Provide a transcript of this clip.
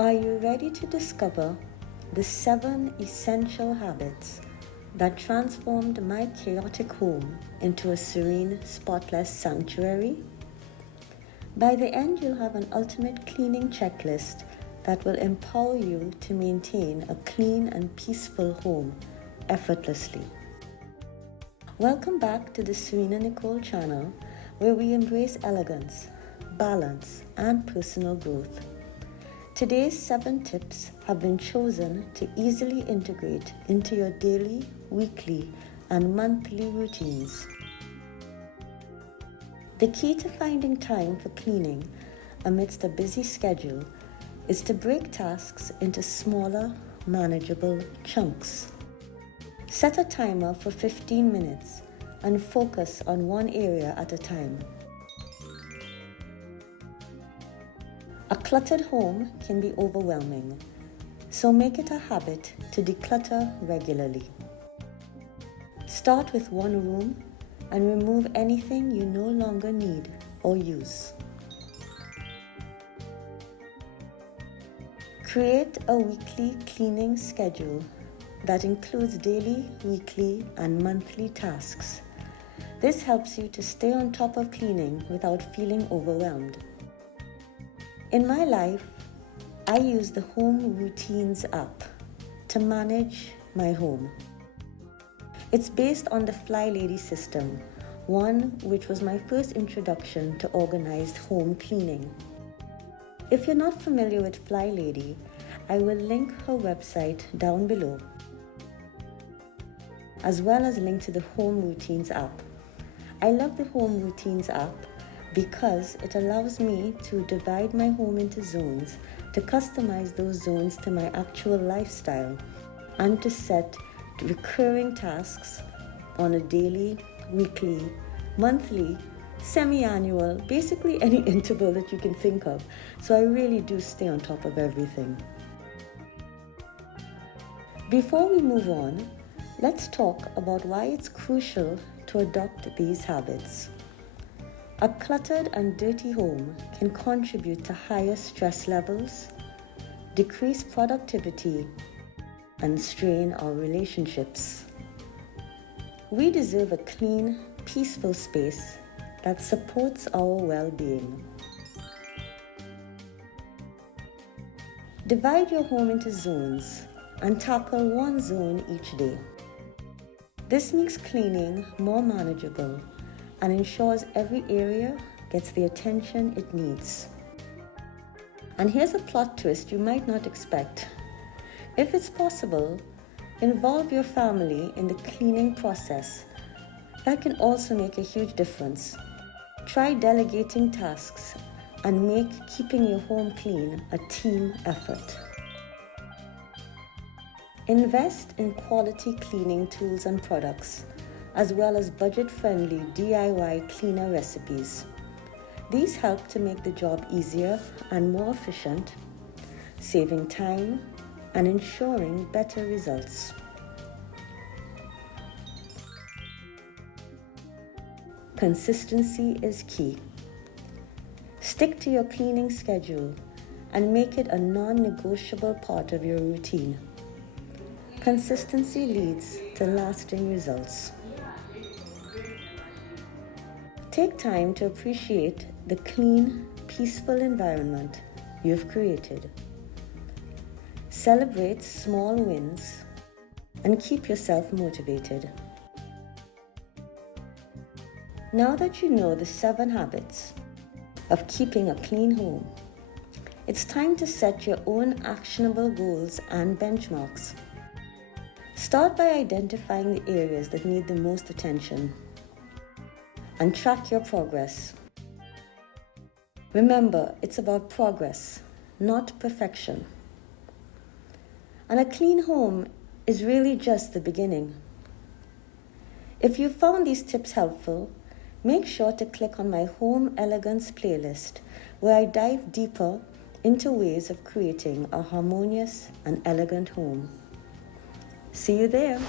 Are you ready to discover the 7 essential habits that transformed my chaotic home into a serene, spotless sanctuary? By the end, you'll have an ultimate cleaning checklist that will empower you to maintain a clean and peaceful home effortlessly. Welcome back to the Serena Nicole channel, where we embrace elegance, balance, and personal growth. Today's 7 tips have been chosen to easily integrate into your daily, weekly, and monthly routines. The key to finding time for cleaning amidst a busy schedule is to break tasks into smaller, manageable chunks. Set a timer for 15 minutes and focus on one area at a time. A cluttered home can be overwhelming, so make it a habit to declutter regularly. Start with one room and remove anything you no longer need or use. Create a weekly cleaning schedule that includes daily, weekly, and monthly tasks. This helps you to stay on top of cleaning without feeling overwhelmed. In my life, I use the Home Routines app to manage my home. It's based on the Fly Lady system, one which was my first introduction to organized home cleaning. If you're not familiar with Fly Lady, I will link her website down below, as well as link to the Home Routines app. I love the Home Routines app because it allows me to divide my home into zones, to customize those zones to my actual lifestyle, and to set recurring tasks on a daily, weekly, monthly, semi-annual, basically any interval that you can think of. So I really do stay on top of everything. Before we move on, let's talk about why it's crucial to adopt these habits. A cluttered and dirty home can contribute to higher stress levels, decreased productivity, and strain our relationships. We deserve a clean, peaceful space that supports our well-being. Divide your home into zones and tackle one zone each day. This makes cleaning more manageable and ensures every area gets the attention it needs. And here's a plot twist you might not expect. If it's possible, involve your family in the cleaning process. That can also make a huge difference. Try delegating tasks and make keeping your home clean a team effort. Invest in quality cleaning tools and products, as well as budget-friendly DIY cleaner recipes. These help to make the job easier and more efficient, saving time and ensuring better results. Consistency is key. Stick to your cleaning schedule and make it a non-negotiable part of your routine. Consistency leads to lasting results. Take time to appreciate the clean, peaceful environment you've created. Celebrate small wins and keep yourself motivated. Now that you know the 7 habits of keeping a clean home, it's time to set your own actionable goals and benchmarks. Start by identifying the areas that need the most attention and track your progress. Remember, it's about progress, not perfection. And a clean home is really just the beginning. If you found these tips helpful, make sure to click on my Home Elegance playlist, where I dive deeper into ways of creating a harmonious and elegant home. See you there.